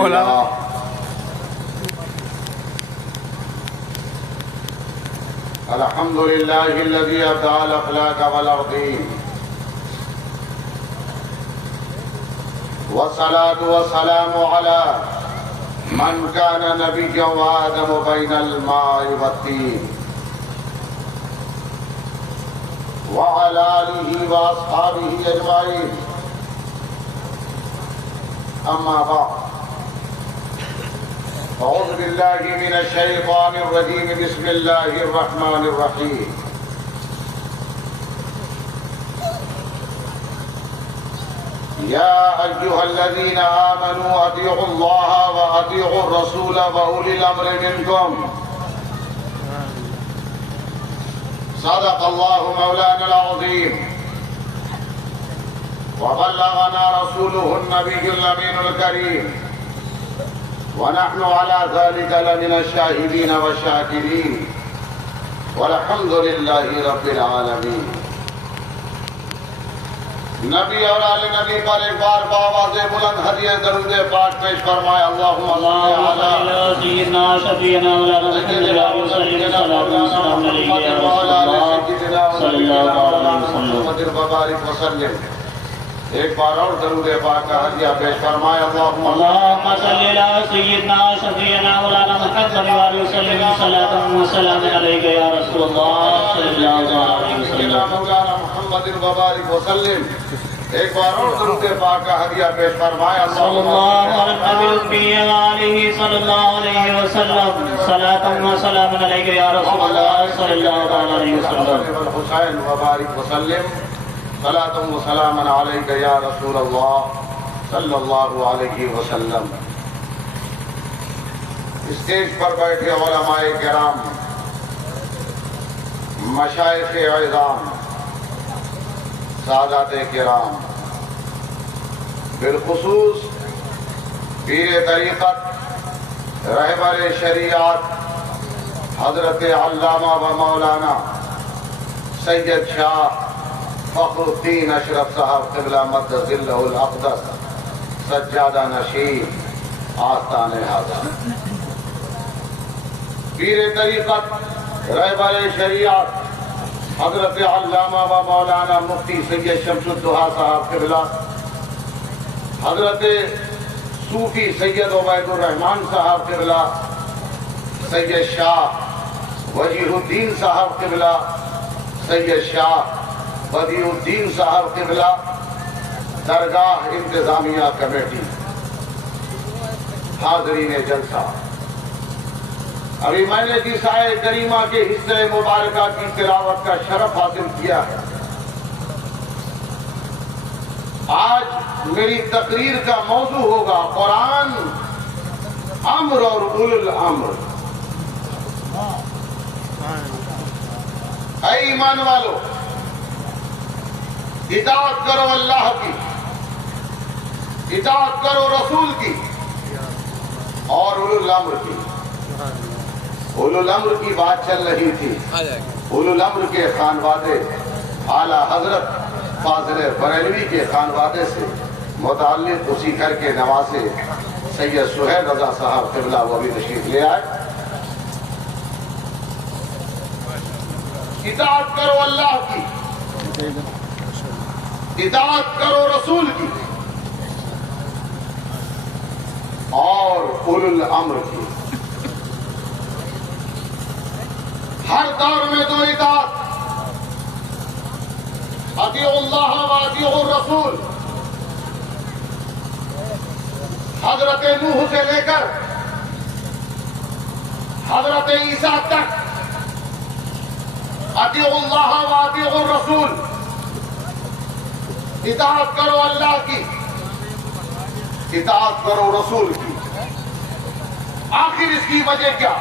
لله الحمد لله الذي أبدع الأخلاق والأرضين والصلاة والسلام على من كان نبيا وآدم بين الماء والطين وعلى آله وأصحابه أجمعين أما بعد أعوذ بالله من الشيطان الرجيم بسم الله الرحمن الرحيم يا أيها الذين آمنوا أطيعوا الله وأطيعوا الرسول وأولي الأمر منكم صدق الله مولانا العظيم وبلغنا رسوله النبي الأمين الكريم ونحن على ذلك لمن الشاهدين والشاكرين والحمد لله رب العالمين نبی اور آل نبی پر ایک بار بآواز بلند ہدیہ درود پاک پیش فرمائے اللہم صلی علی سیدنا شفیعنا مولانا محمد صلی اللہ علیہ وسلم ایک بار اور درود پاک کا ہدیہ پیش فرمائے اللہم صلی علی سیدنا شفیعنا مولانا محمد صلی اللہ علیہ وسلم صلاۃ و سلام علیک یا رسول اللہ صلی اللہ علیہ وسلم مولانا محمد وبارک وسلم ایک بار اور درود پاک کا ہدیہ پیش فرمائے صلی اللہ علیہ وسلم صلاۃ و سلام علیک یا رسول اللہ صلی اللہ علیہ وسلم حسین وبارک وسلم صلاۃ و سلام علیک یا رسول اللہ صلی اللہ علیہ وسلم اسٹیج پر بیٹھے علماء کرام مشائخ اعظام سادات کرام بالخصوص پیر طریقت رہبر شریعت حضرت علامہ و مولانا سید شاہ فخر الدین اشرف صاحب قبلہ مد ظلہ الاقدس سجادہ نشین آستان حاضر پیر طریقت رہبر شریعت حضرت علامہ و مولانا مفتی سید شمس الدہا صاحب قبلہ حضرت صوفی سید عبید الرحمن صاحب قبلہ سید شاہ وجیہ الدین صاحب قبلہ سید شاہ بدیع الدین صاحب قبلہ درگاہ انتظامیہ کمیٹی حاضرین جلسہ ابھی میں نے جس آیت کریمہ کے حصے مبارکہ کی تلاوت کا شرف حاصل کیا ہے آج میری تقریر کا موضوع ہوگا قرآن امر اور اولو الامر اے ایمان والو اطاعت کرو اللہ کی اطاعت کرو رسول کی اور اولو الامر کی اولو الامر کی بات چل رہی تھی اولو الامر کے خانوادے اعلیٰ حضرت فاضل بریلوی کے خانوادے سے متعلق اسی گھر کے نواسے سید سہیل رضا صاحب قبلہ وہ بھی تشریف لے آئے اطاعت کرو اللہ کی اطاعت کرو رسول کی اور اولو الامر کی ہر دور میں دو اطاعت اطیعوا اللہ و اطیعوا الرسول حضرت نوح سے لے کر حضرت عیسیٰ تک اطیعوا اللہ و اطیعوا الرسول اطاعت کرو اللہ کی اطاعت کرو رسول کی آخر اس کی وجہ کیا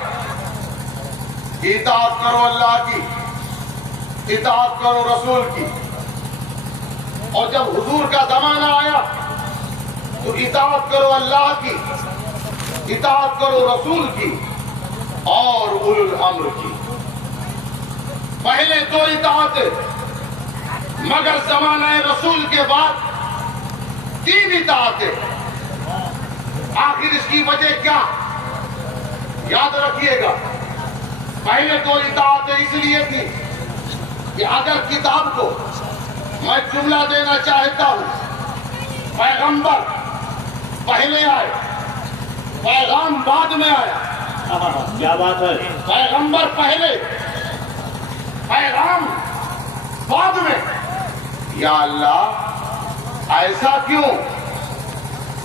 اطاعت کرو اللہ کی اطاعت کرو رسول کی اور جب حضور کا زمانہ آیا تو اطاعت کرو اللہ کی اطاعت کرو رسول کی اور اولو الامر کی پہلے دو اطاعتیں مگر زمانہ رسول کے بعد تین اطاعتیں آخر اس کی وجہ کیا؟ یاد رکھیے گا، پہلے تو اطاعت اس لیے تھی کہ اگر کتاب کو میں جملہ دینا چاہتا ہوں، پیغمبر پہلے آئے، پیغام بعد میں آیا۔ کیا بات ہے؟ پیغمبر پہلے، پیغام بعد میں۔ یا اللہ ایسا کیوں؟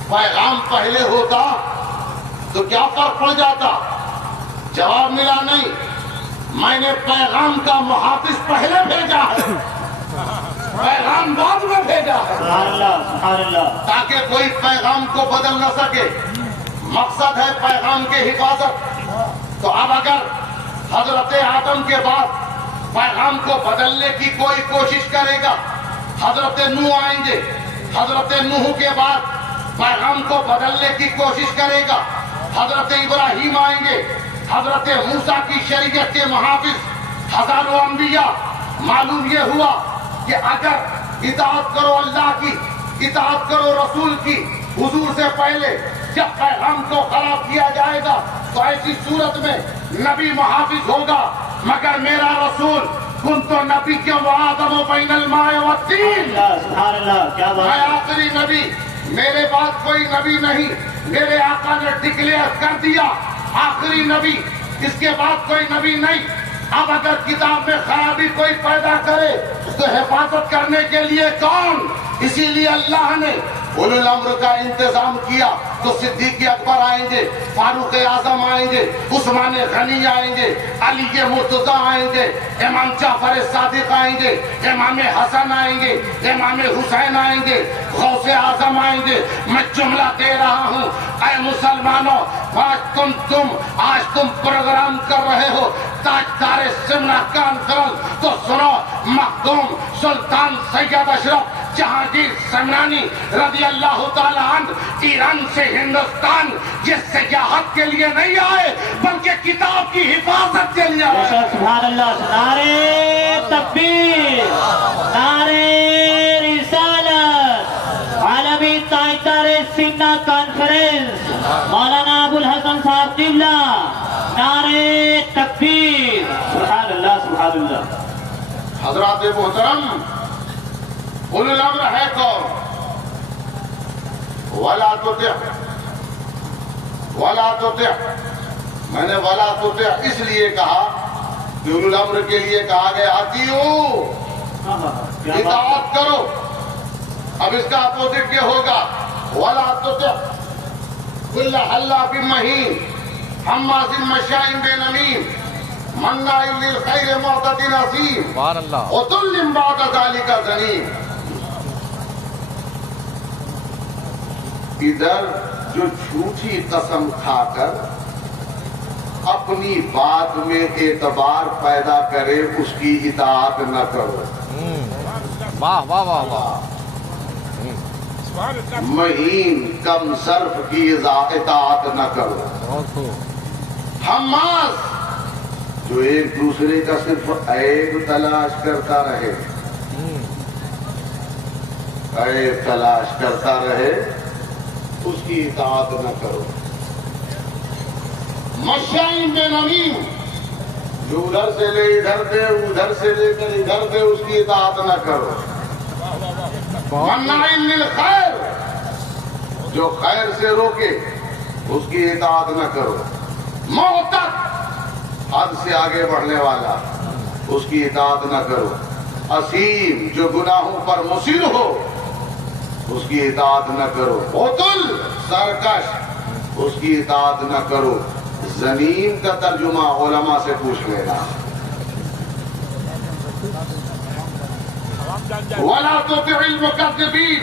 پیغام پہلے ہوتا تو کیا فرق پڑ جاتا؟ جواب ملا نہیں، میں نے پیغام کا محافظ پہلے بھیجا ہے، پیغام بعد میں بھیجا ہے، سبحان اللہ سبحان اللہ، تاکہ کوئی پیغام کو بدل نہ سکے۔ مقصد ہے پیغام کی حفاظت۔ تو اب اگر حضرت آدم کے بعد پیغام کو بدلنے کی کوئی کوشش کرے گا، حضرت نوح آئیں گے، حضرت نوح کے بعد پیغام کو بدلنے کی کوشش کرے گا، حضرت ابراہیم آئیں گے، حضرت موسیٰ کی شریعت کے محافظ ہزاروں انبیاء۔ معلوم یہ ہوا کہ اگر اطاعت کرو اللہ کی، اطاعت کرو رسول کی، حضور سے پہلے جب پیغام کو خراب کیا جائے گا تو ایسی صورت میں نبی محافظ ہوگا، مگر میرا رسول کنت نبیّا وآدم بین الماء والطین، سبحان اللہ، کیا میں بات ہے؟ آخری نبی، میرے بعد کوئی نبی نہیں۔ میرے آقا نے ڈکلیئر کر دیا آخری نبی، اس کے بعد کوئی نبی نہیں۔ اب اگر کتاب میں خرابی کوئی پیدا کرے تو حفاظت کرنے کے لیے کون؟ اسی لیے اللہ نے اولو الامر کا انتظام کیا۔ تو صدیق اکبر آئیں گے، فاروق اعظم آئیں گے، عثمان غنی آئیں گے، علی مرتضیٰ آئیں گے، امام جعفر صادق آئیں گے، امام حسن آئیں گے، امام حسین آئیں گے، غوث اعظم آئیں گے۔ میں جملہ دے رہا ہوں، اے مسلمانوں، آج تم پروگرام کر رہے ہو تاجدار سمنا کانفرنس، تو سنو، مخدوم سلطان سید اشرف جہانگیر سمنانی رضی اللہ تعالیٰ عنہ ایران سے ہندوستان یہ سیاحت کے لیے نہیں آئے بلکہ کتاب کی حفاظت کے لیے آئے۔ سبحان اللہ، نعرے تکبیر، نعرے رسالت، عالمی تاجدار سمنا کانفرنس مولانا ابو الحسن صاحب قبلہ، نعرے تکبیر، سبحان اللہ سبحان اللہ۔ حضرات محترم، اولو الامر ہے کون؟ وَلَا تُطِعْ، وَلَا تُطِعْ، میں نے وَلَا تُطِعْ اس لیے کہا کہ اولو الامر کے لیے کہا گیا اطیعوا، اطاعت کرو۔ اب اس کا اپوزٹ یہ ہوگا وَلَا تُطِعْ كُلَّ حَلَّافٍ مَّهِينٍ ہَمَّازٍ مَّشَّاءٍ بِنَمِيمٍ مَّنَّاعٍ لِّلْخَيْرِ مُعْتَدٍ أَثِيمٍ عُتُلٍّ بَعْدَ ذَلِكَ زَنِيمٍ۔ ادھر جو جھوٹی قسم کھا کر اپنی بات میں اعتبار پیدا کرے اس کی اطاعت نہ کرو۔ واہ واہ واہ واہ، مہین کم صرف کی اطاعت نہ کرو۔ حماس جو ایک دوسرے کا صرف عیب تلاش کرتا رہے، عیب تلاش کرتا رہے، اس کی اطاعت نہ کرو۔ مشائم بنمیم جو ادھر سے لے ادھر دے، ادھر سے لے کر ادھر دے، اس کی اطاعت نہ کرو۔ مناع للخیر جو خیر سے روکے اس کی اطاعت نہ کرو۔ معتد حد سے آگے بڑھنے والا اس کی اطاعت نہ کرو۔ اسیم جو گناہوں پر مصر ہو اس کی اطاعت نہ کرو۔ عتل سرکش اس کی اطاعت نہ کرو۔ زنیم کا ترجمہ علماء سے پوچھ لینا۔ وَلَا تُطِعِ الْمُكَذِّبِينَ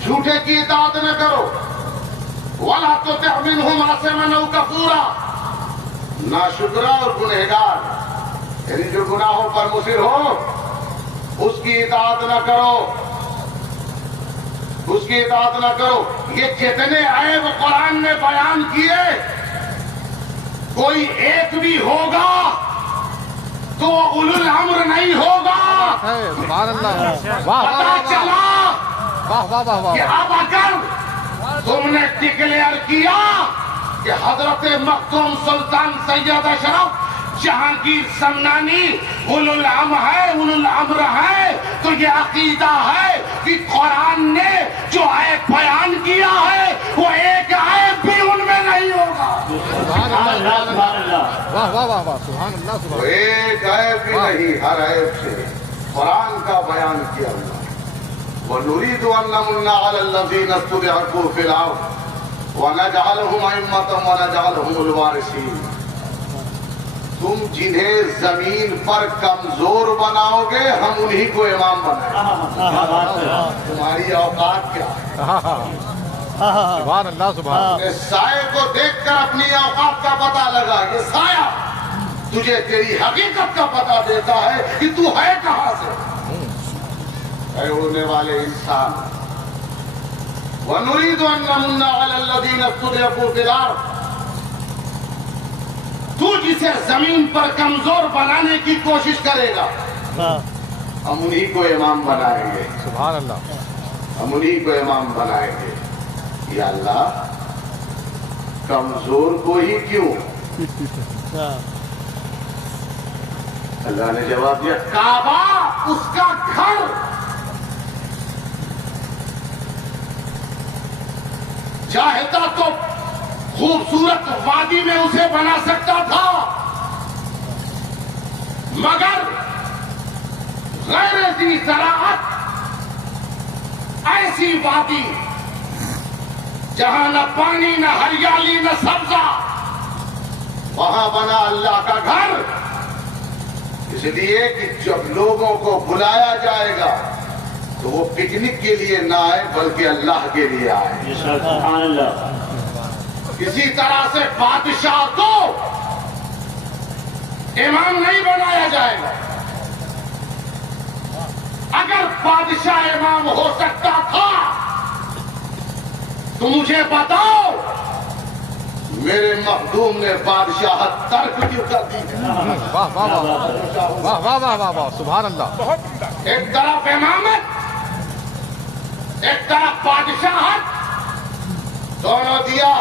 جھوٹے کی اطاعت نہ کرو۔ وَلَا تُطِعْ مِنْهُمْ عَاصِمًا أَوْ كَفُورًا ناشکرا اور گنہگار، یعنی جو گناہوں پر مصر ہو اس کی اطاعت نہ کرو، اس کی اطاعت نہ کرو۔ یہ جتنے عیب قرآن نے بیان کیے کوئی ایک بھی ہوگا تو اولو الامر نہیں ہوگا۔ سبحان اللہ، واہ پتا چلا واہ واہ واہ کہ واہ، اب اگر تم نے ڈکلیئر کیا کہ حضرت مختوم سلطان سید اشرف جہانگیر سمنانی اولو الامر ہے، تو یہ عقیدہ ہے کہ قرآن نے جو عیب بیان کیا ہے وہ ایک عیب بھی ان میں نہیں ہوگا. سبحان اللہ سبحان اللہ واہ واہ واہ واہ سبحان اللہ سبحان اللہ. ایک عیب بھی نہیں، ہر عیب سے قرآن کا بیان کیا ہوا. وَنُرِيدُ أَن نَّمُنَّ عَلَى الَّذِينَ اسْتُضْعِفُوا فِي الْأَرْضِ وَنَجْعَلَهُمْ أَئِمَّةً وَنَجْعَلَهُمُ الْوَارِثِينَ. تم جنہیں زمین پر کمزور بناؤ گے ہم انہی کو امام بنائیں گے. تمہاری اوقات کیا ہے؟ سبحان اللہ سبحان اللہ. اس سائے کو دیکھ کر اپنی اوقات کا پتہ لگا. یہ سایہ تجھے تیری حقیقت کا پتہ دیتا ہے کہ تو ہے کہاں سے. اے اڑنے والے انسان، وَنُرِيدُ أَن نَّمُنَّ عَلَى الَّذِينَ اسْتُضْعِفُوا فِي الْأَرْضِ. تو جسے زمین پر کمزور بنانے کی کوشش کرے گا ہم انہی کو امام بنائیں گے. سبحان اللہ. ہم انہی کو امام بنائیں گے. یا اللہ کمزور کو ہی کیوں؟ اللہ نے جواب دیا کعبہ اس کا گھر. چاہتا تو خوبصورت وادی میں اسے بنا سکتا تھا، مگر غیر ذی زراعت ایسی وادی جہاں نہ پانی نہ ہریالی نہ سبزہ، وہاں بنا اللہ کا گھر. اس لیے کہ جب لوگوں کو بلایا جائے گا تو وہ پکنک کے لیے نہ آئے بلکہ اللہ کے لیے آئے. سبحان اللہ. اسی طرح سے بادشاہ کو امام نہیں بنایا جائے گا. اگر بادشاہ امام ہو سکتا تھا تو مجھے بتاؤ میرے مخدوم نے بادشاہت ترک کیوں کر دی؟ واہ واہ واہ واہ واہ واہ واہ واہ سبحان اللہ. ایک طرف امامت ایک طرف بادشاہت، دونوں دیا.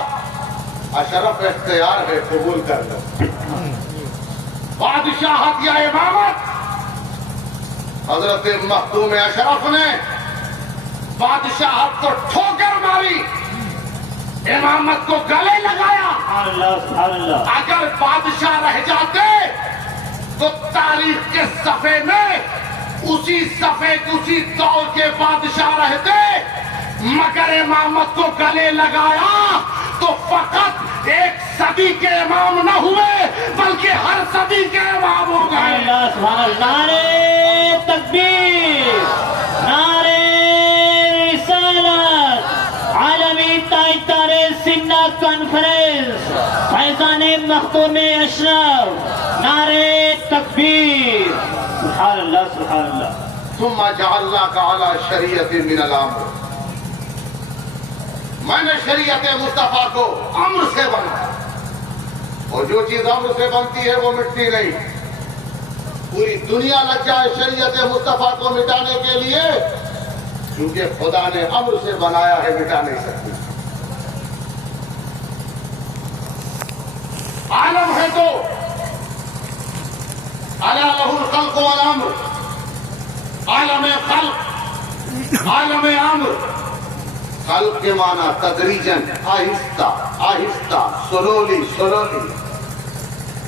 اشرف اختیار ہے، قبول کر لو. بادشاہت یا امامت؟ حضرت مخدوم اشرف نے بادشاہت کو ٹھوکر ماری، امامت کو گلے لگایا. سبحان اللہ سبحان اللہ. اگر بادشاہ رہ جاتے تو تاریخ کے صفحے میں اسی صفحے اسی دور کے بادشاہ رہتے، مگر امامت کو گلے لگایا تو فقط ایک صدی کے امام نہ ہوئے بلکہ ہر صدی کے امام ہو سبحان گئے. اللہ سبحان اللہ. نعرے تکبیر، نعرے رسالت، عالمی تاجدار سنہ کانفرنس فیضان مختوم اشرف. نعرے تکبیر. سبحان اللہ سبحان اللہ. ثم جعلناك على شریعت من الامر. میں نے شریعت مصطفیٰ کو امر سے بنایا، اور جو چیز امر سے بنتی ہے وہ مٹتی نہیں. پوری دنیا لگ جائے شریعت مصطفیٰ کو مٹانے کے لیے، کیونکہ خدا نے امر سے بنایا ہے، مٹا نہیں سکتی. عالم ہے تو الا لہ الخلق والامر. عالم خلق، عالم امر. خلق کے معنی تدریجاً، آہستہ آہستہ، سلولی سلولی.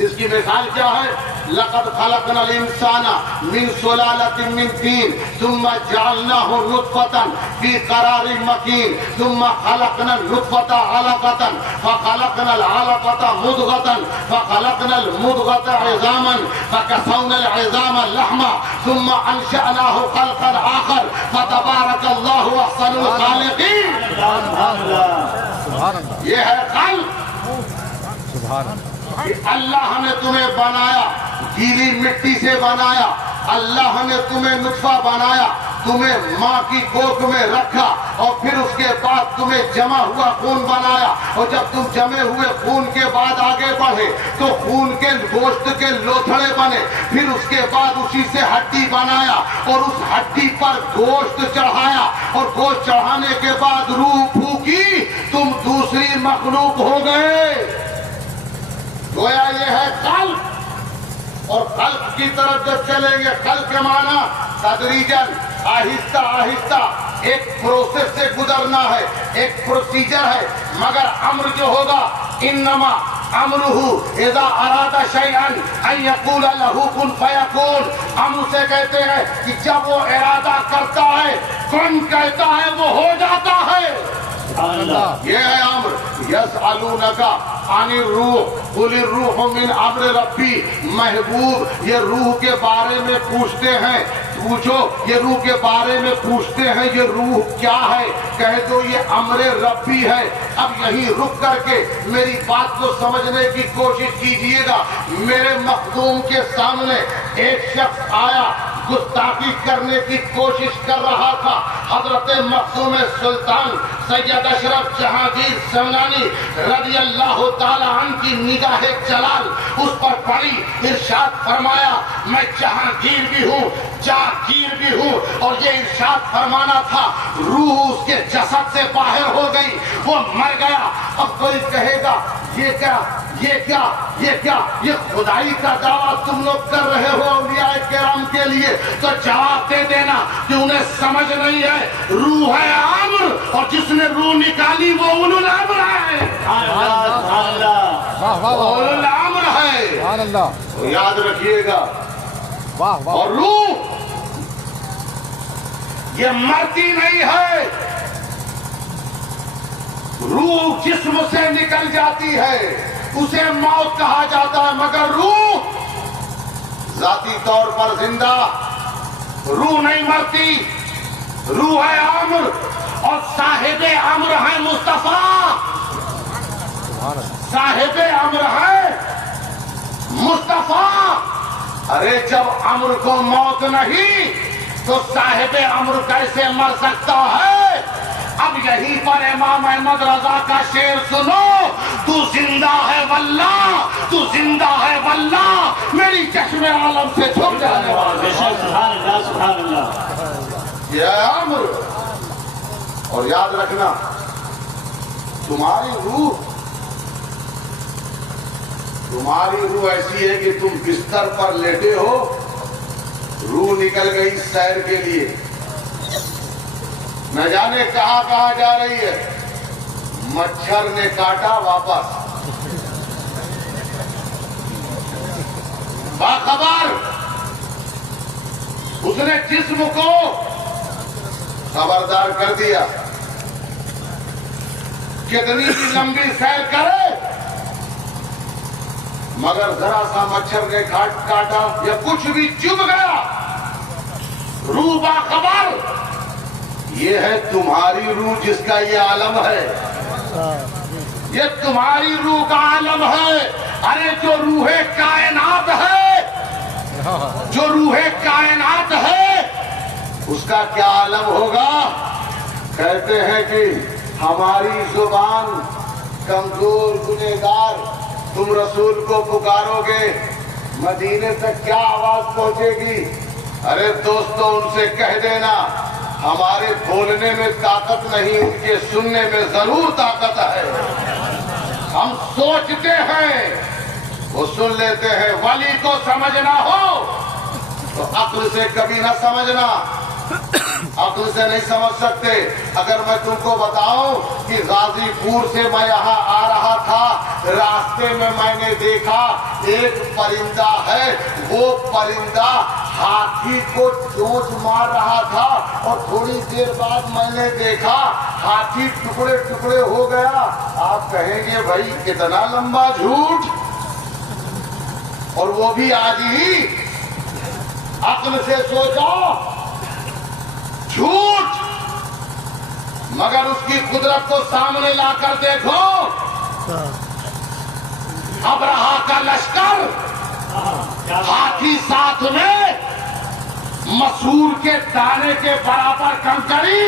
اس کی مثال کیا ہے؟ لقد خلقنا الانسان من سلالة من طين ثم جعلناه نطفة في قرار مكين ثم خلقنا النطفة علقة فخلقنا العلقة مضغة فخلقنا المضغة عظاما فكسونا العظام لحما ثم أنشأناه خلقا آخر فتبارك الله أحسن الخالقين. سبحان اللہ. سبحان اللہ یہ ہے خلق. سبحان اللہ. کہ اللہ نے تمہیں بنایا، گیلی مٹی سے بنایا. اللہ نے تمہیں نطفہ بنایا، تمہیں ماں کی کوکھ میں رکھا اور پھر اس کے بعد تمہیں جمع ہوا خون بنایا، اور جب تم جمے ہوئے خون کے بعد آگے بڑھے تو خون کے گوشت کے لوتھڑے بنے، پھر اس کے بعد اسی سے ہڈی بنایا اور اس ہڈی پر گوشت چڑھایا، اور گوشت چڑھانے کے بعد روح پھونکی، تم دوسری مخلوق ہو گئے۔ گویا یہ ہے خلق، اور خلق کی طرف جب چلیں گے، خلق کے معنی تدریجاً، آہستہ آہستہ ایک پروسیس سے گزرنا ہے، ایک پروسیجر ہے، مگر امر جو ہوگا انما امرہ اذا اراد شیئا ان یقول لہ کن فیکون، ہم اسے کہتے ہیں کہ جب وہ ارادہ کرتا ہے، کن کہتا ہے، وہ ہو جاتا ہے۔ یہ ہے امر۔ یسألونک عن الروح قل الروح من امر ربی، محبوب یہ روح کے بارے میں پوچھتے ہیں، پوچھو یہ روح کے بارے میں پوچھتے ہیں، یہ روح کیا ہے؟ کہہ دو یہ امر ربی ہے۔ اب یہیں رک کر کے میری بات کو سمجھنے کی کوشش کیجئے گا۔ میرے مخدوم کے سامنے ایک شخص آیا، گستاخی کرنے کی کوشش کر رہا تھا۔ حضرت مخدوم سلطان سید اشرف جہانگیر سمنانی رضی اللہ تعالی عنہ کی نگاہ جلال اس پر پڑی، ارشاد فرمایا میں جہانگیر بھی ہوں، جاگیر بھی ہوں، اور یہ ارشاد فرمانا تھا، روح اس کے جسد سے باہر ہو گئی، وہ مر گیا۔ اب کوئی کہے گا یہ کیا یہ کیا یہ کیا یہ خدائی کا دعویٰ تم لوگ کر رہے ہو اولیاء کرام کے لیے، تو جواب دے دینا کہ انہیں سمجھ نہیں ہے، روح ہے امر، اور جس نے روح نکالی وہ اولو الامر ہے، اولو الامر ہے، تو یاد رکھیے گا۔ اور روح یہ مرتی نہیں ہے، روح جسم سے نکل جاتی ہے، اسے موت کہا جاتا ہے، مگر روح ذاتی طور پر زندہ، روح نہیں مرتی، روح ہے امر، اور صاحب امر ہے مصطفیٰ، صاحب امر ہے مصطفیٰ۔ ارے جب امر کو موت نہیں تو صاحب امر کیسے مر سکتا ہے؟ اب یہیں پر امام احمد رضا کا شعر سنو، تو زندہ ہے واللہ، تو زندہ ہے واللہ، میری چشم عالم سے چھپ جانے والا۔ سبحان اللہ سبحان اللہ۔ یہ ہے امر۔ اور یاد رکھنا تمہاری روح ایسی ہے کہ تم بستر پر لیٹے ہو، روح نکل گئی سیر کے لیے، نہ جانے کہاں کہاں جا رہی ہے، مچھر نے کاٹا واپس، باخبر اس نے جسم کو خبردار کر دیا، کتنی بھی لمبی سیر کرے مگر ذرا سا مچھر نے کاٹا یا کچھ بھی چبھ گیا، روح باخبر۔ یہ ہے تمہاری روح جس کا یہ عالم ہے، یہ تمہاری روح کا عالم ہے۔ ارے جو روح کائنات ہے، جو روح کائنات ہے، اس کا کیا عالم ہوگا؟ کہتے ہیں کہ ہماری زبان کمزور گنہگار، تم رسول کو پکارو گے مدینے تک کیا آواز پہنچے گی؟ ارے دوستو ان سے کہہ دینا ہمارے بولنے میں طاقت نہیں، ان کے سننے میں ضرور طاقت ہے۔ ہم سوچتے ہیں وہ سن لیتے ہیں، ولی کو سمجھنا ہو تو عقل سے کبھی نہ سمجھنا، عقل سے نہیں سمجھ سکتے۔ اگر میں تم کو بتاؤں کہ غازی پور سے میں یہاں آ رہا تھا، راستے میں میں نے دیکھا ایک پرندہ ہے، وہ پرندہ ہاتھی کو چونچ مار رہا تھا، اور تھوڑی دیر بعد میں نے دیکھا ہاتھی ٹکڑے ٹکڑے ہو گیا۔ آپ کہیں گے بھائی کتنا لمبا جھوٹ، اور وہ بھی آج ہی عقل سے سوچا جھوٹ، مگر اس کی قدرت کو سامنے لا کر دیکھو، ابرہا کا لشکر، ہاتھی ساتھ میں، مسور کے دانے کے برابر کنکری،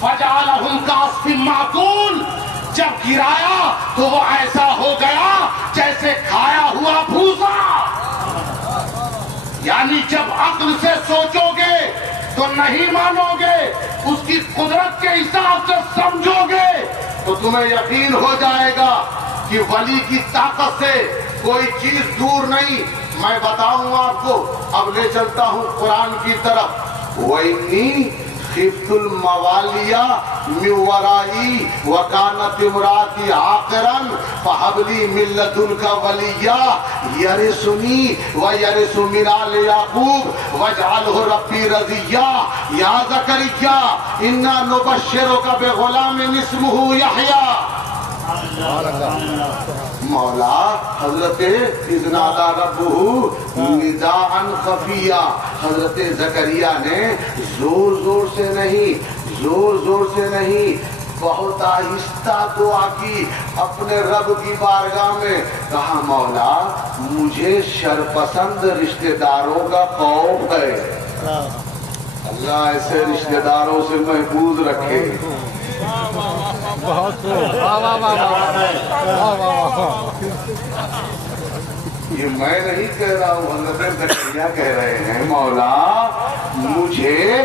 فجعلهم كعصف معقول، جب گرایا تو وہ ایسا ہو گیا جیسے کھایا ہوا بھوسا۔ یعنی جب عقل سے سوچو گے تو نہیں مانو گے، اس کی قدرت کے حساب سے سمجھو گے تو تمہیں یقین ہو جائے گا کہ ولی کی طاقت سے کوئی چیز دور نہیں۔ میں بتاؤں آپ کو، اب لے چلتا ہوں قرآن کی طرف۔ وَإِنِّي خِفْتُ الْمَوَالِيَ مِنْ وَرَائِي وَكَانَتِ امْرَأَتِي عَاقِرًا فَهَبْ لِي مِن لَّدُنكَ وَلِيًّا يَرِثُنِي وَيَرِثُ مِنْ آلِ يَعْقُوبَ وَاجْعَلْهُ رَبِّي رَضِيًّا يَا زَكَرِيَّا إِنَّا نُبَشِّرُكَ بِغُلَامٍ اسْمُهُ يَحْيَىٰ۔ مولا حضرت اذ نادى ربہ نداء خفیہ، حضرت زکریا نے زور زور سے نہیں بہت آہستہ دعا کی اپنے رب کی بارگاہ میں، کہا مولا مجھے شرپسند رشتہ داروں کا خوف ہے، اللہ ایسے رشتہ داروں سے محفوظ رکھے۔ بہت واہ واہ واہ واہ واہ واہ۔ یہ میں نہیں کہہ رہا ہوں، حضرت زکریا کہہ رہے ہیں مولا مجھے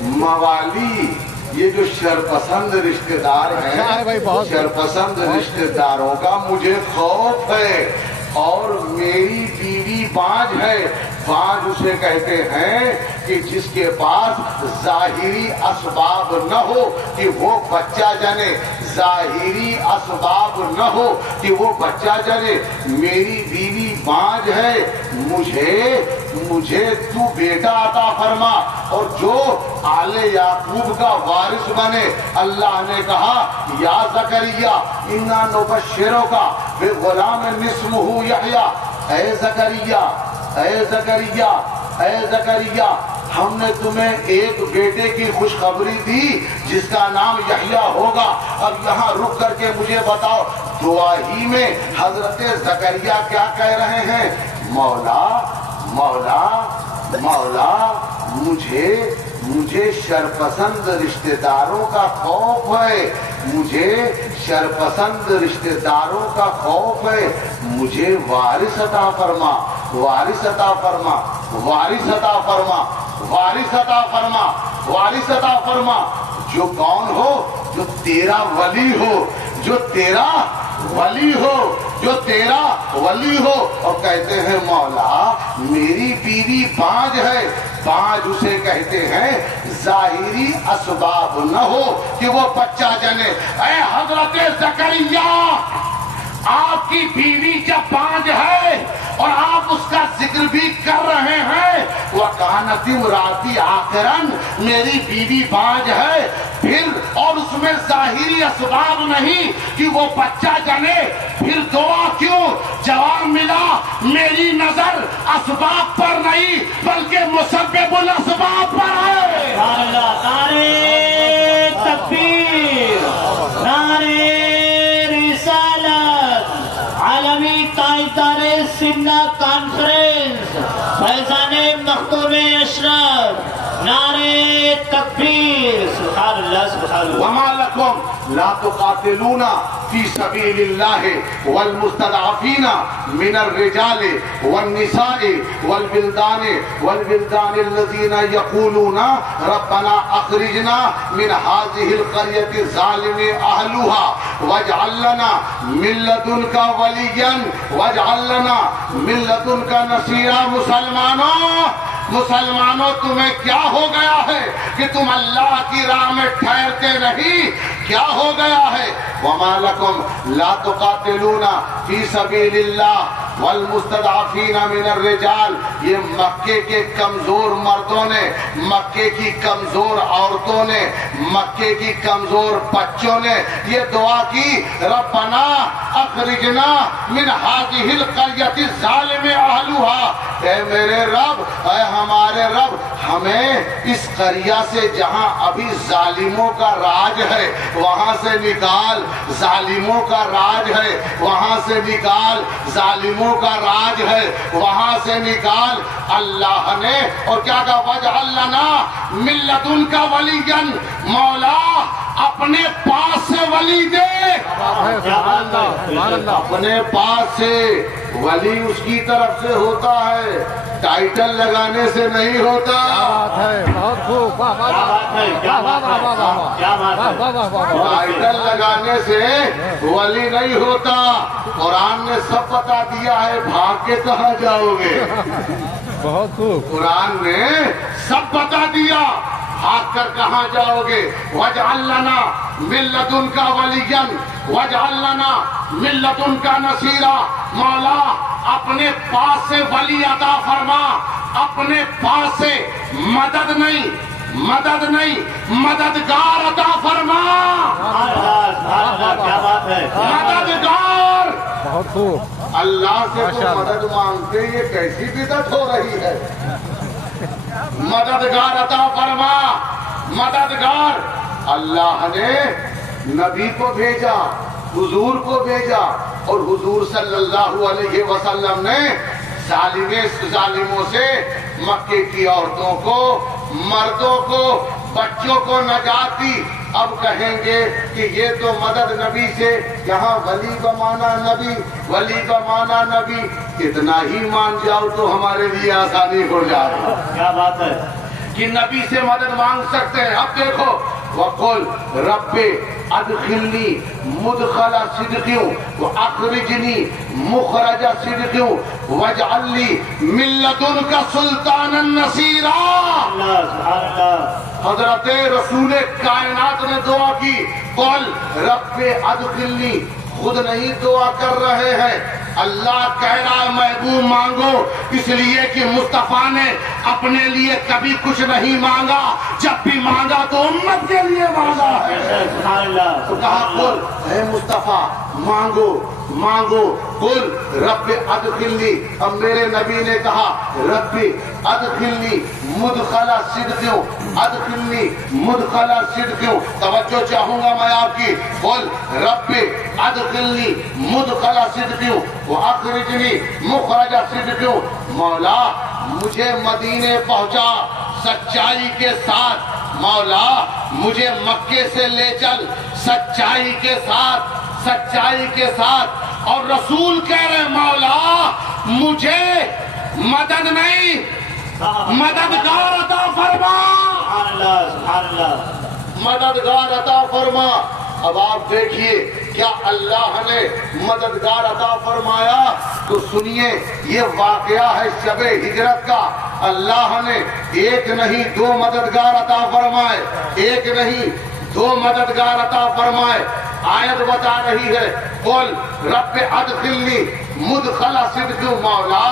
موالی، یہ جو شرپسند رشتہ دار ہیں، شرپسند رشتہ داروں کا مجھے خوف ہے، اور میری بیوی بانجھ ہے۔ بانجھ اسے کہتے ہیں کہ جس کے پاس ظاہری اسباب نہ ہو کہ وہ بچہ جنے، ظاہری اسباب نہ ہو کہ وہ بچہ جنے۔ میری بیوی بانجھ ہے، مجھے تو بیٹا عطا فرما اور جو آل یعقوب کا وارث بنے۔ اللہ نے کہا یا زکریا انا نبشرک بغلام اسمہ یحییٰ، اے زکریا اے زکریا اے زکریا، ہم نے تمہیں ایک بیٹے کی خوشخبری دی جس کا نام یحییٰ ہوگا۔ اب یہاں رک کر کے مجھے بتاؤ دعا ہی میں حضرت زکریا کیا کہہ رہے ہیں؟ مولا مولا مولا مجھے شرپسند رشتہ داروں کا خوف ہے، مجھے شرپسند رشتہ داروں کا خوف ہے، مجھے وارث عطا فرما، وارث عطا فرما، وارث عطا فرما، وارث عطا فرما، وارث عطا فرما۔ جو کون ہو؟ جو تیرا ولی ہو، جو تیرا ولی ہو، جو تیرا ولی ہو۔ اور کہتے ہیں مولا میری بیوی بانجھ ہے، بانجھ اسے کہتے ہیں ظاہری اسباب نہ ہو کہ وہ بچہ جنے۔ اے حضرت زکریا، آپ کی بیوی جب بانجھ ہے اور آپ اس کا ذکر بھی کر رہے ہیں، وَكَانَتِ امْرَأَتِي عَاقِرًا، میری بیوی بانجھ ہے، پھر اور اس میں ظاہری اسباب نہیں کہ وہ بچہ جنے، پھر دعا کیوں؟ جواب ملا میری نظر اسباب پر نہیں بلکہ مسبب الاسباب پر ہے۔ نعرے تکبیر، نعرے رسالت، عالمی تائیدار سمنا کانفرنس، فیضان مختوم اشرف، نعرے تکبیر، سبحان اللہ سبحان اللہ۔ وما لكم لا تقاتلون في سبيل الله والمستضعفين من الرجال والنساء والولدان الذين يقولون ربنا اخرجنا من هذه القرية الظالم اهلها واجعل لنا من لدنك وليا واجعل لنا من لدنك نصيرا۔ مسلمانوں تمہیں کیا ہو گیا ہے کہ تم اللہ کی راہ میں ٹھہرتے نہیں؟ کیا ہو گیا ہے؟ وما لكم لا تقاتلون في سبيل الله والمستضعفين من الرجال، یہ مکے کے کمزور مردوں نے، مکے کی کمزور عورتوں نے، مکے کی کمزور بچوں نے یہ دعا کی ربنا اخرجنا من هذه القرية الظالم اهلها، اے میرے رب، اے ہمارے رب، ہمیں اس قریہ سے جہاں ابھی ظالموں کا راج ہے وہاں سے نکال، ظالموں کا راج ہے وہاں سے نکال، ظالموں کا راج ہے وہاں سے نکال۔ اللہ نے اور کیا کہا؟ وَاجْعَلْ لَنَا مِن لَّدُنْكَ وَلِيًّا، مولا اپنے پاس سے ولی دے، اپنے پاس سے۔ ولی اس کی طرف سے ہوتا ہے، ٹائٹل لگانے سے نہیں ہوتا۔ بہت خوب، واہ واہ ٹائٹل لگانے سے ولی نہیں ہوتا۔ قرآن نے سب بتا دیا ہے، بھاگ کے کہاں جاؤ گے؟ بہت خوب، قرآن نے سب بتا دیا، بھاگ کر کہاں جاؤ گے؟ وَاجْعَلْ لَنَا مِن لَّدُنْكَ وَلِيًّا وَاجْعَلْ لَنَا مِن لَّدُنْكَ نَصِيرًا، مولا اپنے پاس سے ولی عطا فرما، اپنے پاس سے مدد نہیں مددگار عطا فرما، کیا بات ہے، مددگار۔ بہت خوب، اللہ سے تو ماشاءاللہ۔ مدد مانگتے، یہ کیسی بدعت ہو رہی ہے؟ مددگار عطا فرما، مددگار۔ اللہ نے نبی کو بھیجا، حضور کو بھیجا، اور حضور صلی اللہ علیہ وسلم نے ظالموں سے مکے کی عورتوں کو، مردوں کو، بچوں کو نجات دی۔ اب کہیں گے کہ یہ تو مدد نبی سے، یہاں ولی بمانا نبی، ولی بمانا نبی، اتنا ہی مان جاؤ تو ہمارے لیے آسانی ہو جائے کیا بات ہے، کہ نبی سے مدد مانگ سکتے ہیں۔ اب دیکھو، وَقُلْ رَبِّ أَدْخِلْنِي مُدْخَلَ صِدْقٍ وَأَخْرِجْنِي مُخْرَجَ صِدْقٍ وَاجْعَلْ لِي مِن لَّدُنْكَ سُلْطَانًا نَّصِيرًا۔ اللہ سبحان اللہ، حضرت رسول کائنات نے دعا کی، قل رب ادخلنی، خود نہیں دعا کر رہے ہیں، اللہ کہہ رہا ہے محبوب مانگو، اس لیے کہ مصطفیٰ نے اپنے لیے کبھی کچھ نہیں مانگا، جب بھی مانگا تو امت کے لیے مانگا ہے۔ سبحان اللہ، تو کہا قل اے مصطفیٰ مانگو مانگو، قل رب ادخلنی۔ اب میرے نبی نے کہا رب ادخلنی مدخل صدق، ادخلنی مدخل صدق۔ توجہ چاہوں گا میں آپ کی، قل رب ادخلنی مدخل صدق واخرجنی مخرج صدق۔ مولا مجھے مدینے پہنچا سچائی کے ساتھ، مولا مجھے مکے سے لے چل سچائی کے ساتھ، سچائی کے ساتھ۔ اور رسول کہہ رہے مولا مجھے مدد نہیں مددگار عطا فرما، سبحان اللہ، سبحان اللہ، مددگار عطا فرما۔ اب آپ دیکھیے کیا اللہ نے مددگار عطا فرمایا؟ تو سنیے، یہ واقعہ ہے شب ہجرت کا۔ اللہ نے ایک نہیں دو مددگار عطا فرمائے، ایک نہیں دو مددگار عطا فرمائے۔ آیت بتا رہی ہے قل رب ادخلنی مدخل صدق، مولا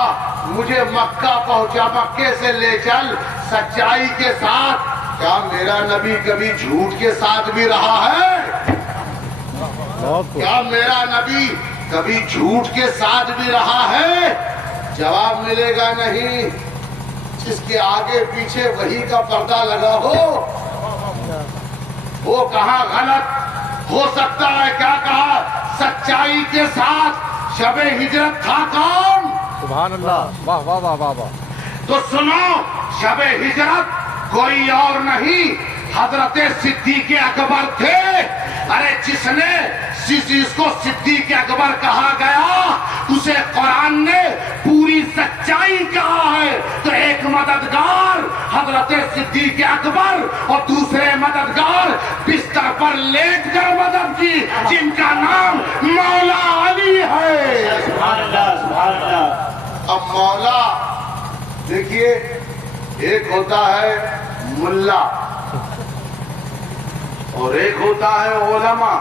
مجھے مکہ پہنچا، مکے سے لے چل سچائی کے ساتھ۔ کیا میرا نبی کبھی جھوٹ کے ساتھ بھی رہا ہے؟ کیا میرا نبی کبھی جھوٹ کے ساتھ بھی رہا ہے؟ جواب ملے گا نہیں۔ جس کے آگے پیچھے وہی کا پردہ لگا ہو وہ کہاں غلط ہو سکتا ہے؟ کیا کہا؟ سچائی کے ساتھ شب ہجرت تھا کون؟ سبحان اللہ، واہ واہ واہ واہ واہ۔ تو سنو، شب ہجرت کوئی اور نہیں، حضرت صدیق اکبر تھے۔ ارے جس کو صدیق اکبر کہا گیا اسے قرآن نے پوری سچائی کہا ہے۔ تو ایک مددگار حضرت صدیق اکبر اور دوسرے مددگار بستر پر لیٹ کر مدد کی، جن کا نام مولا علی ہے۔ سبحان اللہ، سبحان اللہ۔ اب مولا دیکھیے، ایک ہوتا ہے ملا اور ایک ہوتا ہے علماء،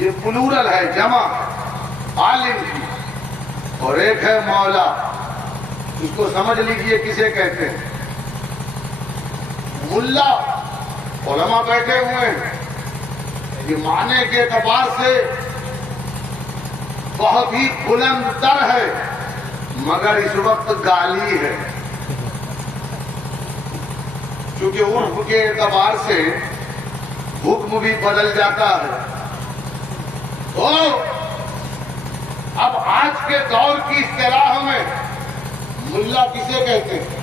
یہ پلورل ہے، جمع عالم کی، اور ایک ہے مولا۔ اس کو سمجھ لیجئے کسے کہتے ہیں۔ ملا علماء بیٹھے ہوئے ہیں، یہ معنی کے اعتبار سے بہت ہی بلند تر ہے مگر اس وقت گالی ہے، کیونکہ عرف کے اعتبار سے حکم بھی بدل جاتا ہے۔ تو اب آج کے دور کی اصطلاح میں ملا کسے کہتے ہیں؟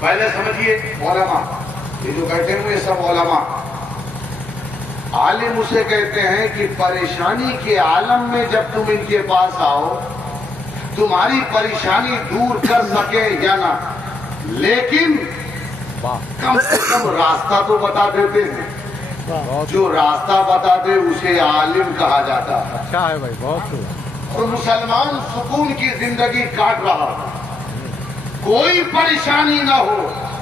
پہلے سمجھیے علماء، یہ جو کہتے ہیں یہ سب علماء۔ عالم اسے کہتے ہیں کہ پریشانی کے عالم میں جب تم ان کے پاس آؤ تمہاری پریشانی دور کر سکے یا نہ، لیکن کم سے کم راستہ تو بتا دیتے ہیں۔ جو راستہ بتا دے اسے عالم کہا جاتا ہے۔ اچھا ہے بھائی، بہت خوب۔ اور مسلمان سکون کی زندگی کاٹ رہا ہے، کوئی پریشانی نہ ہو،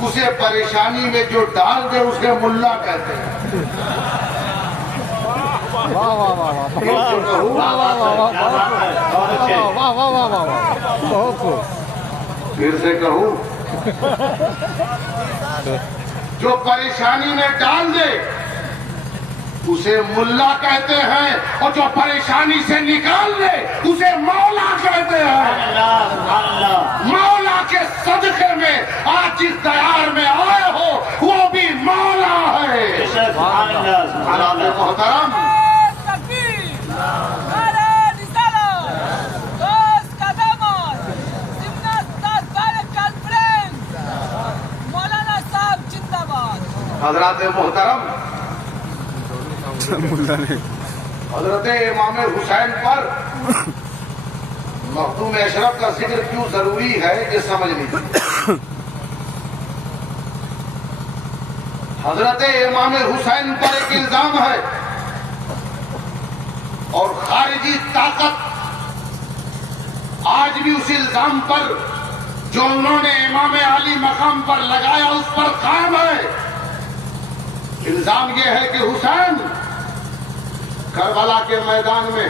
اسے پریشانی میں جو ڈال دے اسے ملا کہتے ہیں۔ واہ واہ واہ واہ، واہ واہ واہ واہ، واہ واہ واہ واہ واہ، بہت خوب۔ پھر سے کہوں، جو پریشانی میں ڈال دے اسے ملا کہتے ہیں، اور جو پریشانی سے نکال دے اسے مولا کہتے ہیں۔ مولا کے صدقے میں آج جس دیار میں آئے ہو وہ بھی مولا ہے۔ حضرات محترم، حضرات محترم، حضرت امام حسین پر مخدوم اشرف کا ذکر کیوں ضروری ہے یہ سمجھ لیجیے۔ حضرت امام حسین پر ایک الزام ہے اور خارجی طاقت آج بھی اس الزام پر جو انہوں نے امام علی مقام پر لگایا اس پر قائم ہے۔ الزام یہ ہے کہ حسین کربلا کے میدان میں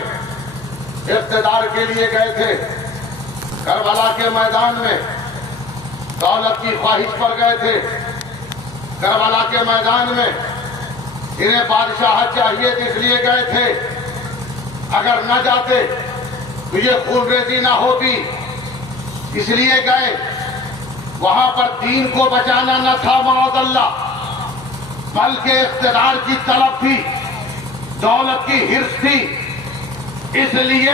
اقتدار کے لیے گئے تھے، کربلا کے میدان میں دولت کی خواہش پر گئے تھے، کربلا کے میدان میں انہیں بادشاہت چاہیے تھی اس لیے گئے تھے، اگر نہ جاتے تو یہ خون ریزی نہ ہوتی اس لیے گئے، وہاں پر دین کو بچانا نہ تھا معاذ اللہ، بلکہ اقتدار کی طلب تھی، دولت کی حرص تھی، اس لیے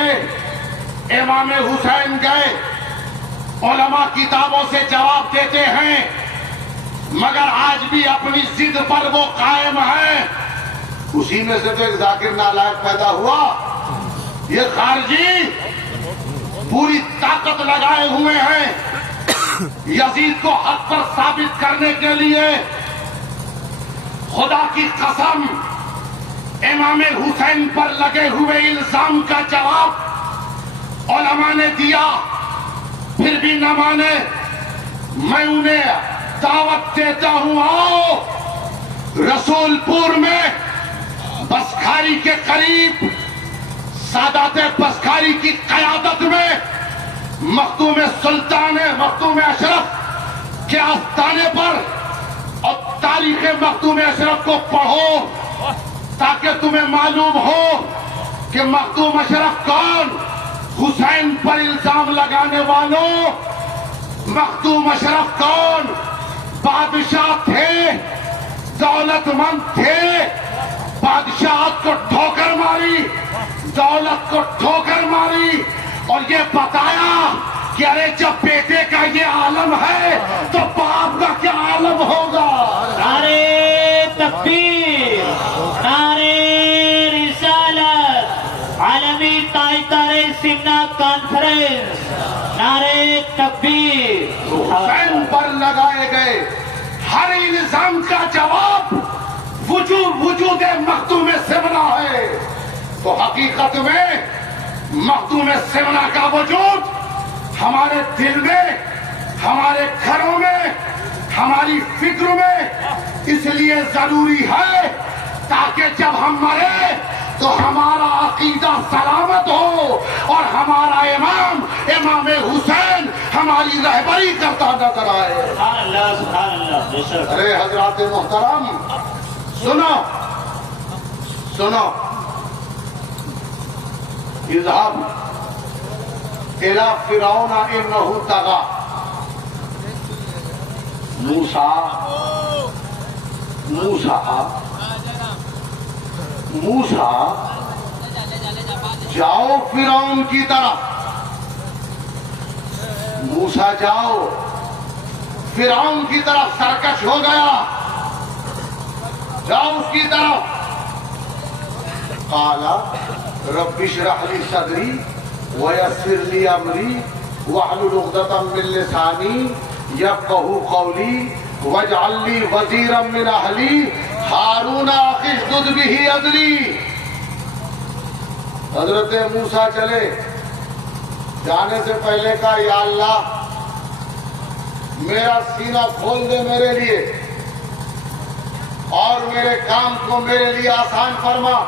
امام حسین گئے۔ علماء کتابوں سے جواب دیتے ہیں مگر آج بھی اپنی ضد پر وہ قائم ہے۔ اسی میں سے تو ایک ذاکر نالائق پیدا ہوا، یہ خارجی پوری طاقت لگائے ہوئے ہیں یزید کو حق پر ثابت کرنے کے لیے۔ خدا کی قسم امام حسین پر لگے ہوئے الزام کا جواب علماء نے دیا، پھر بھی نہ مانے۔ میں انہیں دعوت دیتا ہوں، آؤ رسول پور میں بسکھاری کے قریب سادات بسکھاری کی قیادت میں مخدوم سلطان مخدوم اشرف کے آستانے پر اور تاریخ مخدوم اشرف کو پڑھو تاکہ تمہیں معلوم ہو کہ مخدوم اشرف کون۔ حسین پر الزام لگانے والوں، مخدوم اشرف کون؟ بادشاہ تھے، دولت مند تھے، بادشاہت کو ٹھوکر ماری، دولت کو ٹھوکر ماری، اور یہ بتایا کہ ارے جب بیٹے کا یہ عالم ہے تو باپ کا کیا عالم ہوگا۔ نعرے تکبیر، نعرے رسالت، عالمی تائتار سمنا کانفرنس، نعرے تکبیر۔ حسین پر لگائے گئے ہر الزام کا جواب وجود مخدوم سمنا ہے، تو حقیقت میں مخدوم سمنا کا وجود ہمارے دل میں، ہمارے گھروں میں، ہماری فکر میں اس لیے ضروری ہے تاکہ جب ہم مرے تو ہمارا عقیدہ سلامت ہو اور ہمارا امام حسین ہماری رہبری کرتا نظر آئے۔ سبحان اللہ، سبحان اللہ، بے شک۔ ارے حضرات محترم، سنو سنو، اذهب الى فرعون انه طغى. موسیٰ جاؤ فرعون کی طرف. موسیٰ جاؤ فرعون کی طرف، سرکش ہو گیا، جاؤ اس کی طرف. قال رب اشرح لي صدري ويسر لي امري واحلل عقدة من لساني يفقهوا قولي واجعل لي وزيرا من اهلي هارون اخي اشدد به اذري. حضرت موسیٰ چلے، جانے سے پہلے کہا یا اللہ میرا سینہ کھول دے میرے لیے اور میرے کام کو میرے لیے آسان فرما،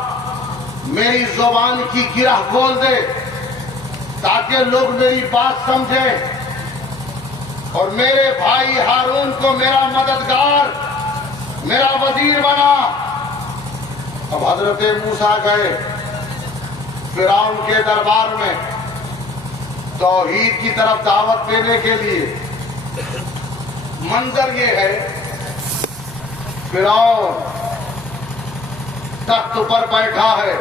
میری زبان کی گرہ کھول دے تاکہ لوگ میری بات سمجھیں، اور میرے بھائی ہارون کو میرا مددگار، میرا وزیر بنا. اب حضرت موسیٰ گئے فرعون کے دربار میں توحید کی طرف دعوت دینے کے لیے. منظر یہ ہے، فرعون تخت پر بیٹھا ہے،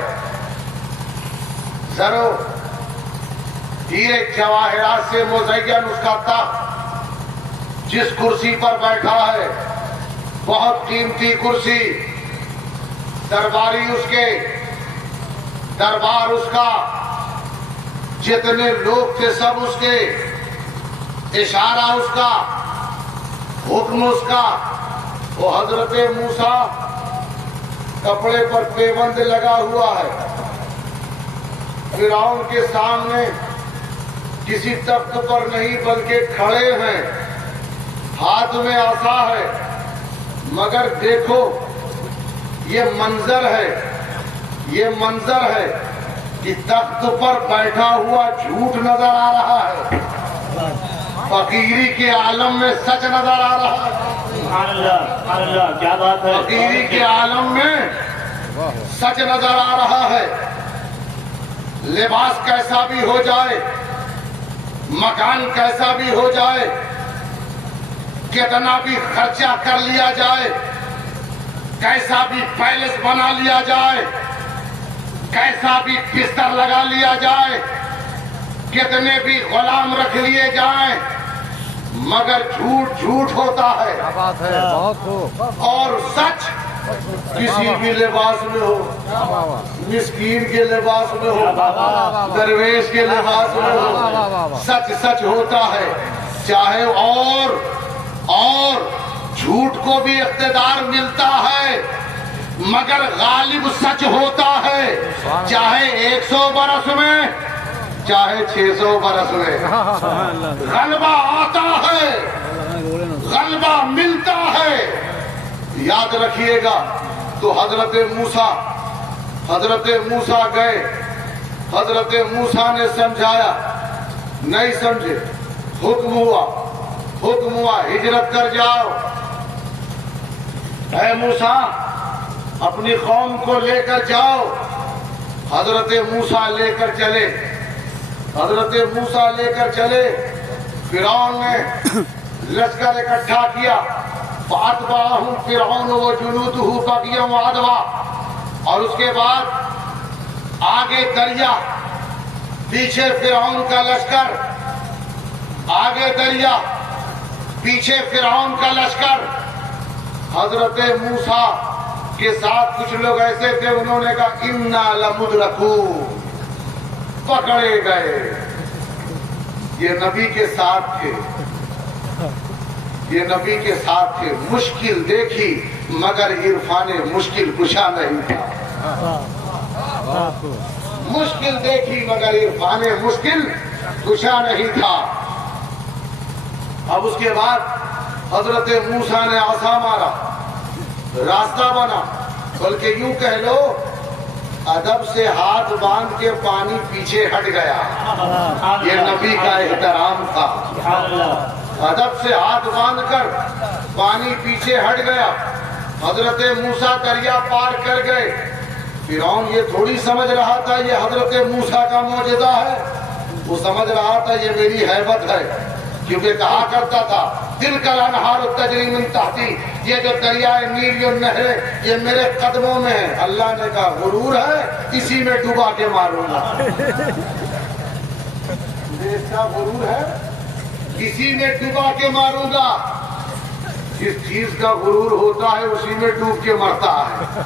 زرو ہیرے جواہرات سے مزین اس کا تخت، جس کرسی پر بیٹھا ہے بہت قیمتی کرسی، درباری اس کے، دربار اس کا، جتنے لوگ تھے سب اس کے، اشارہ اس کا، حکم اس کا. وہ حضرت موسیٰ کپڑے پر پیبند لگا ہوا ہے، فرعون کے سامنے کسی تخت پر نہیں بلکہ کھڑے ہیں، ہاتھ میں عصا ہے. مگر دیکھو یہ منظر ہے کہ تخت پر بیٹھا ہوا جھوٹ نظر آ رہا ہے، فقیری کے عالم میں سچ نظر آ رہا ہے. سبحان اللہ کیا بات ہے. فقیری کے عالم میں سچ نظر آ رہا ہے. لباس کیسا بھی ہو جائے، مکان کیسا بھی ہو جائے، کتنا بھی خرچہ کر لیا جائے، کیسا بھی پیلس بنا لیا جائے، کیسا بھی بستر لگا لیا جائے، کتنے بھی غلام رکھ لیے جائیں، مگر جھوٹ جھوٹ ہوتا ہے. کیا بات ہے، بہت خوب. اور سچ کسی بھی لباس میں ہو، مسکین کے لباس میں ہو، درویش کے لباس میں ہو، سچ سچ ہوتا ہے. چاہے اور جھوٹ کو بھی اقتدار ملتا ہے، مگر غالب سچ ہوتا ہے. چاہے 100 برس میں، چاہے 600 برس میں، غلبہ آتا ہے، غلبہ ملتا ہے. یاد رکھیے گا. تو حضرت موسیٰ گئے، حضرت موسیٰ نے سمجھایا، نہیں سمجھے. حکم ہوا ہجرت کر جاؤ. اے موسیٰ اپنی قوم کو لے کر جاؤ. حضرت موسیٰ لے کر چلے. فرعون نے لشکر اکٹھا کیا، فَأَتْبَعَهُمْ فِرْعَوْنُ وَجُنُودُهُ بَغْيًا وَعَدْوًا. اور اس کے بعد آگے دریا، پیچھے فرعون کا لشکر، آگے دریا پیچھے فرعون کا لشکر. حضرت موسیٰ کے ساتھ کچھ لوگ ایسے تھے، انہوں نے کہا اِنَّا لَمُدْرَكُونَ، پکڑے گئے. یہ نبی کے ساتھ تھے، مشکل دیکھی مگر عرفان مشکل کشا نہیں تھا. مشکل دیکھی مگر عرفان مشکل کشا نہیں تھا. اب اس کے بعد حضرت موسیٰ نے عصا مارا، راستہ بنا، بلکہ یوں کہہ لو ادب سے ہاتھ باندھ کے پانی پیچھے ہٹ گیا. یہ نبی کا احترام تھا. ادب سے ہاتھ باندھ کر پانی پیچھے ہٹ گیا. حضرت موسیٰ دریا پار کر گئے. فرعون یہ تھوڑی سمجھ رہا تھا یہ حضرت موسیٰ کا معجزہ ہے، وہ سمجھ رہا تھا یہ میری ہیبت ہے، کیونکہ کہا کرتا تھا تلک الانہار تجری من تحتی، یہ جو دریائے نیل اور نہریں یہ میرے قدموں میں ہے۔ اللہ نے کہا غرور ہے، اسی میں ڈبا کے ماروں گا۔ اس کا غرور ہے، اسی میں ڈبا کے ماروں گا۔ جس چیز کا غرور ہوتا ہے اسی میں ڈوب کے مرتا ہے۔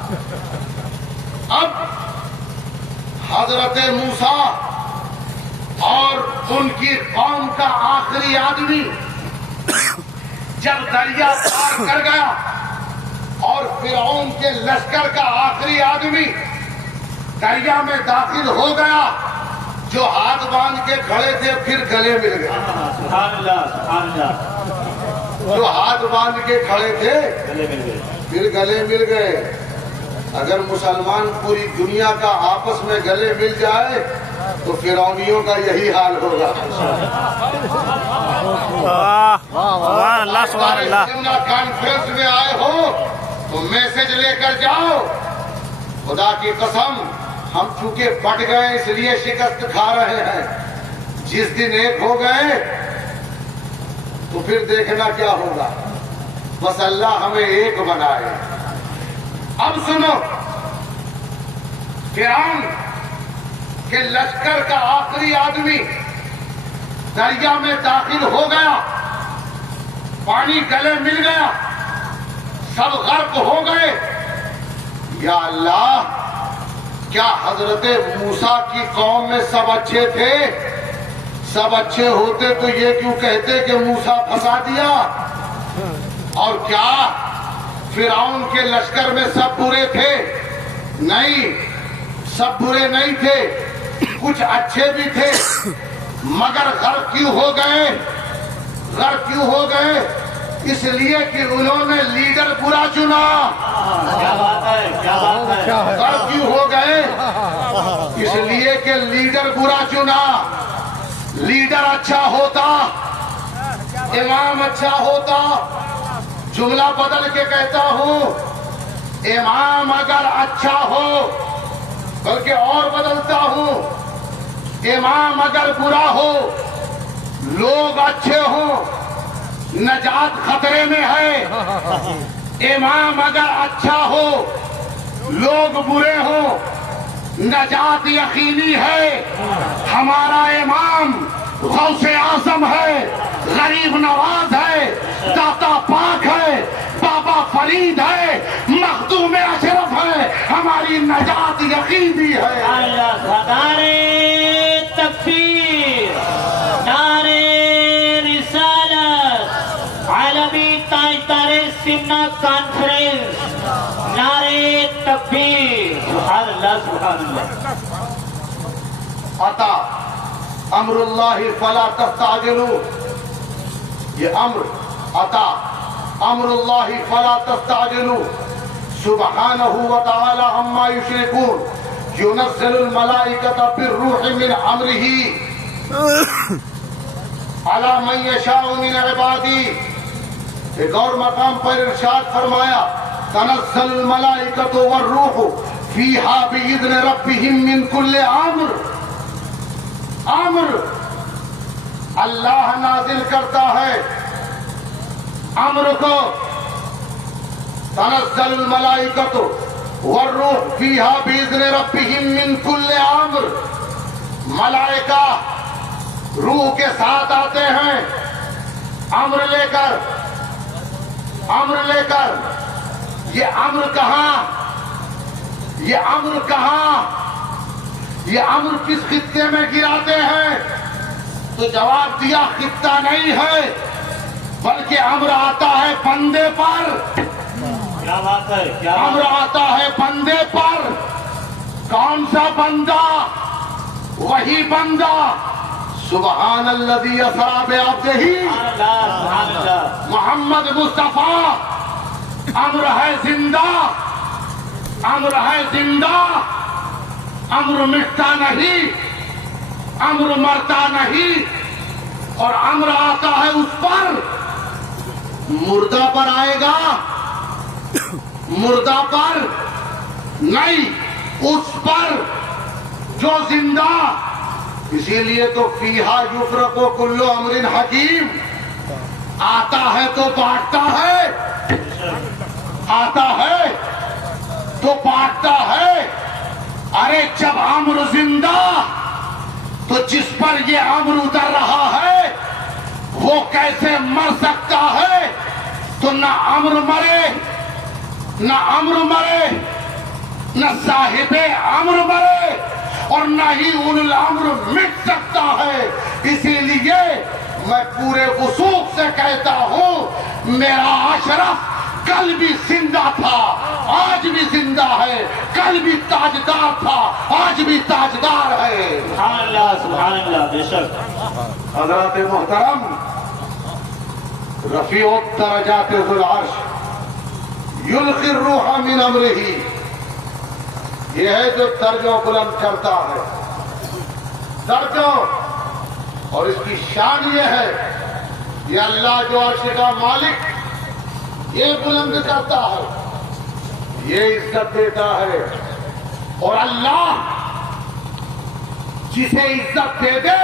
اب حضرت موسیٰ اور ان کی قوم کا آخری آدمی جب دریا پار کر گیا اور فرعون کے لشکر کا آخری آدمی دریا میں داخل ہو گیا، جو ہاتھ باندھ کے کھڑے تھے پھر گلے مل گئے۔ سبحان اللہ، سبحان اللہ، جو ہاتھ باندھ کے کھڑے تھے گلے مل گئے۔ پھر گلے مل گئے۔ اگر مسلمان پوری دنیا کا آپس میں گلے مل جائے تو فرعونیوں کا یہی حال ہوگا۔ کانفرنس میں آئے ہو تو میسج لے کر جاؤ، خدا کی قسم ہم چونکہ بٹ گئے اس لیے شکست کھا رہے ہیں، جس دن ایک ہو گئے تو پھر دیکھنا کیا ہوگا۔ بس اللہ ہمیں ایک بنائے۔ اب سنو، فرعون کے لشکر کا آخری آدمی دریا میں داخل ہو گیا، پانی گلے مل گیا، سب غرق ہو گئے۔ یا اللہ، کیا حضرت موسیٰ کی قوم میں سب اچھے تھے؟ سب اچھے ہوتے تو یہ کیوں کہتے کہ موسیٰ پھنسا دیا؟ اور کیا فرعون کے لشکر میں سب برے تھے؟ نہیں، سب برے نہیں تھے، کچھ اچھے بھی تھے، مگر غرق کیوں ہو گئے؟ غرق کیوں ہو گئے؟ اس لیے کہ انہوں نے لیڈر برا چنا۔ کیا بات ہے، کیا بات ہے۔ غرق کیوں ہو گئے؟ اس لیے کہ لیڈر برا چنا۔ لیڈر اچھا ہوتا، امام اچھا ہوتا، جملہ بدل کے کہتا ہوں، امام اگر اچھا ہو، بلکہ اور بدلتا ہوں، امام اگر برا ہو، لوگ اچھے ہوں، نجات خطرے میں ہے۔ امام اگر اچھا ہو، لوگ برے ہوں، نجات یقینی ہے۔ ہمارا امام غوث اعظم ہے، غریب نواز ہے، داتا پاک ہے، بابا فرید ہے، مخدوم اشرف ہے، ہماری نجات یقینی ہے۔ اللہ، نعرہ تکبیر، نعرہ رسالت، عالمی تاجدار سمنا کانفرنس، نعرہ تکبیر، سبحان اللہ، سبحان اللہ۔ عطا امر اللہ فلا تستعجلوا، یہ امر عطا امر اللہ فلا تستعجلوا، سبحانہ وتعالی عما یشرکون، ينزل الملائکۃ بالروح من امرہ علی من یشاء من عبادی۔ ایک اور مقام پر ارشاد فرمایا، تنزل الملائکۃ والروح فیہا باذن ربہم من کل امر۔ امر اللہ نازل کرتا ہے امر کو، تنزل الملائکۃ والروح فیہا باذن ربہم من کل امر۔ ملائکہ روح کے ساتھ آتے ہیں امر لے کر، امر لے کر۔ یہ امر کہاں؟ یہ امر کہاں؟ یہ امر کس خطے میں گراتے ہیں؟ تو جواب دیا خطہ نہیں ہے، بلکہ امر آتا ہے بندے پر۔ کیا بات ہے، کیا امر آتا ہے بندے پر۔ کون سا بندہ؟ وہی بندہ سبحان الذی اسری بعبدہ سبحان اللہ۔ محمد مصطفیٰ۔ امر ہے زندہ، امر ہے زندہ، امر مٹتا نہیں، امر مرتا نہیں، اور امر آتا ہے اس پر، مردہ پر آئے گا، مردہ پر نہیں، اس پر جو زندہ، اسی لیے تو فیہا یفرق کل امر حکیم، آتا ہے تو بانٹتا ہے، آتا ہے تو بانٹتا ہے۔ ارے جب امر زندہ تو جس پر یہ امر اتر رہا ہے وہ کیسے مر سکتا ہے؟ تو نہ امر مرے، نہ امر مرے، نہ صاحب امر مرے، اور نہ ہی ان الامر مٹ سکتا ہے۔ اسی لیے میں پورے وثوق سے کہتا ہوں میرا اشرف کل بھی زندہ تھا، آج بھی زندہ ہے، کل بھی تاجدار تھا، آج بھی تاجدار ہے۔ سبحان اللہ بے شک۔ حضرات محترم، رفیع الدرجات ذو العرش یلقی الروح من امرہ، یہ ہے جو درجوں بلند کرتا ہے، درجوں، اور اس کی شان یہ ہے، یہ اللہ جو عرش کا مالک یہ بلند کرتا ہے، یہ عزت دیتا ہے، اور اللہ جسے عزت دے دے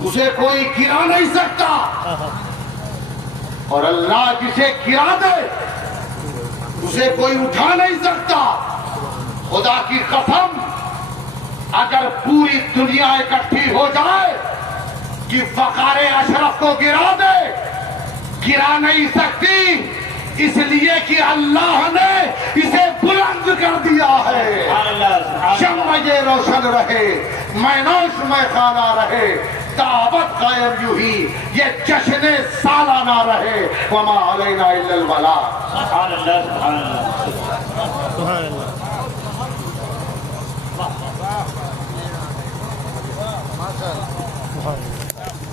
اسے کوئی گرا نہیں سکتا، اور اللہ جسے گرا دے اسے کوئی اٹھا نہیں سکتا۔ خدا کی قسم، اگر پوری دنیا اکٹھی ہو جائے کہ فقار اشرف کو گرا دے، گرا نہیں سکتی، اس لیے کہ اللہ نے اسے بلند کر دیا ہے۔ شمع یہ روشن رہے، میں نوش میں خانہ رہے، دعوت قائم یوں ہی یہ جشن سالانہ رہے، وما علینا الا البلاغ۔ سبحان اللہ سبحان اللہ۔ سبحان اللہ۔